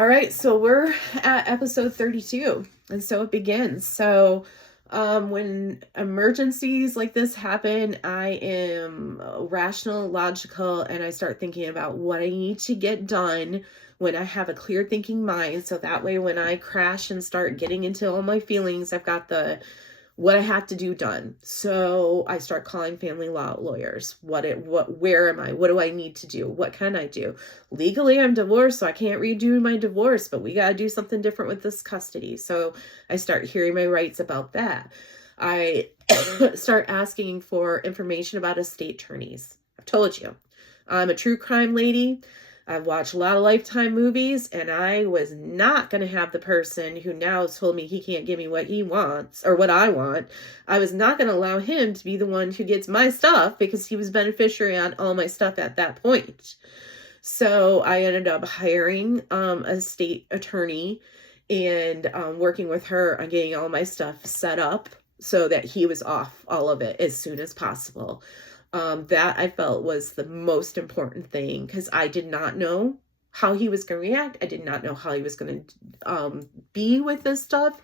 All right, so we're at episode 32, and so it begins. So, when emergencies like this happen, I am rational, logical, and I start thinking about what I need to get done when I have a clear thinking mind. So that way, when I crash and start getting into all my feelings, I've got the what I have to do done. So I start calling family law lawyers. Where am I? What do I need to do? What can I do? Legally, I'm divorced, so I can't redo my divorce, but we got to do something different with this custody. So I start hearing my rights about that. I start asking for information about estate attorneys. I've told you, I'm a true crime lady. I've watched a lot of Lifetime movies, and I was not going to have the person who now told me he can't give me what he wants or what I want. I was not going to allow him to be the one who gets my stuff because he was beneficiary on all my stuff at that point. So I ended up hiring a state attorney and working with her on getting all my stuff set up so that he was off all of it as soon as possible. That I felt was the most important thing because I did not know how he was going to react. I did not know how he was going to be with this stuff.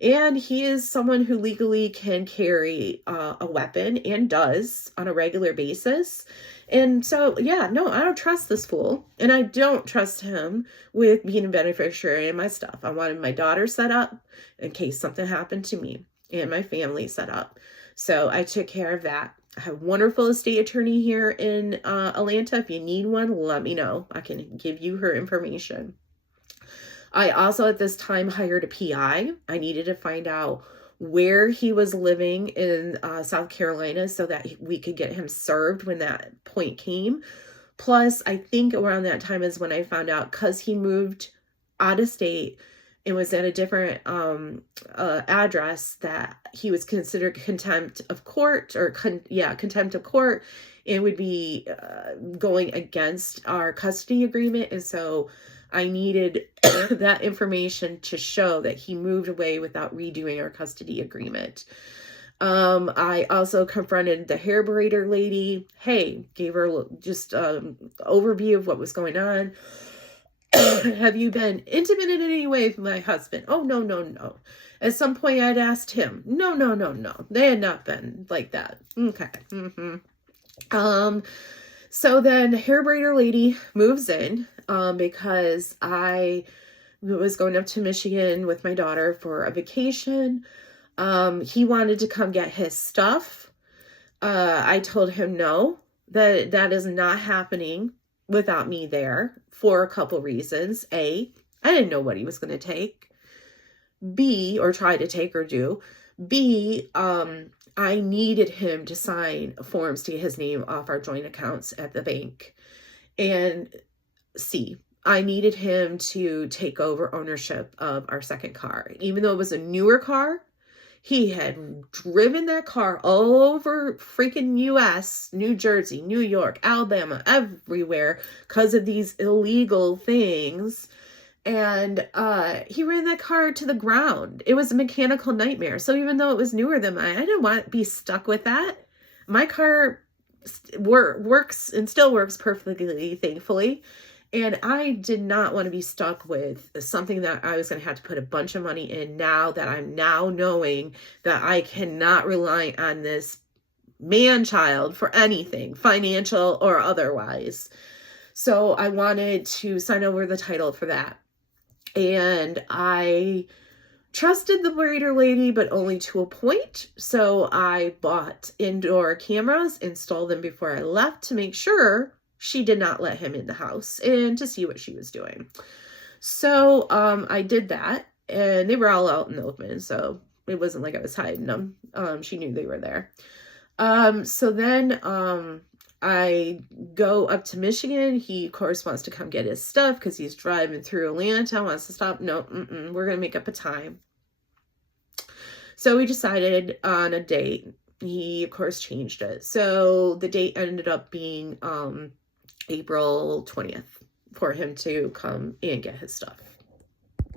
And he is someone who legally can carry a weapon and does on a regular basis. And so, yeah, no, I don't trust this fool. And I don't trust him with being a beneficiary in my stuff. I wanted my daughter set up in case something happened to me and my family set up. So I took care of that. I have a wonderful estate attorney here in Atlanta. If you need one, let me know. I can give you her information. I also at this time hired a PI. I needed to find out where he was living in South Carolina so that we could get him served when that point came. Plus, I think around that time is when I found out because he moved out of state and was at a different address that he was considered contempt of court contempt of court and would be going against our custody agreement. And so I needed that information to show that he moved away without redoing our custody agreement. I also confronted the hair braider lady. Hey, gave her just overview of what was going on. Have you been intimate in any way with my husband? Oh, no, no, no. At some point I'd asked him. No, no, no, no. They had not been like that. Okay. So then hair braider lady moves in because I was going up to Michigan with my daughter for a vacation. He wanted to come get his stuff. I told him no, that is not happening without me there for a couple reasons. A, I didn't know what he was going to take. B, or try to take or do. B, I needed him to sign forms to get his name off our joint accounts at the bank. And C, I needed him to take over ownership of our second car. Even though it was a newer car, he had driven that car all over freaking US, New Jersey, New York, Alabama, everywhere because of these illegal things. And he ran that car to the ground. It was a mechanical nightmare. So even though it was newer than mine, I didn't want to be stuck with that. My car works and still works perfectly, thankfully. And I did not want to be stuck with something that I was going to have to put a bunch of money in now that I'm now knowing that I cannot rely on this man-child for anything, financial or otherwise. So I wanted to sign over the title for that. And I trusted the braider lady, but only to a point. So I bought indoor cameras, installed them before I left to make sure she did not let him in the house and to see what she was doing. So I did that, and they were all out in the open, so it wasn't like I was hiding them. She knew they were there. So then I go up to Michigan. He, of course, wants to come get his stuff because he's driving through Atlanta, wants to stop. No, we're going to make up a time. So we decided on a date. He, of course, changed it. So the date ended up being April 20th for him to come and get his stuff.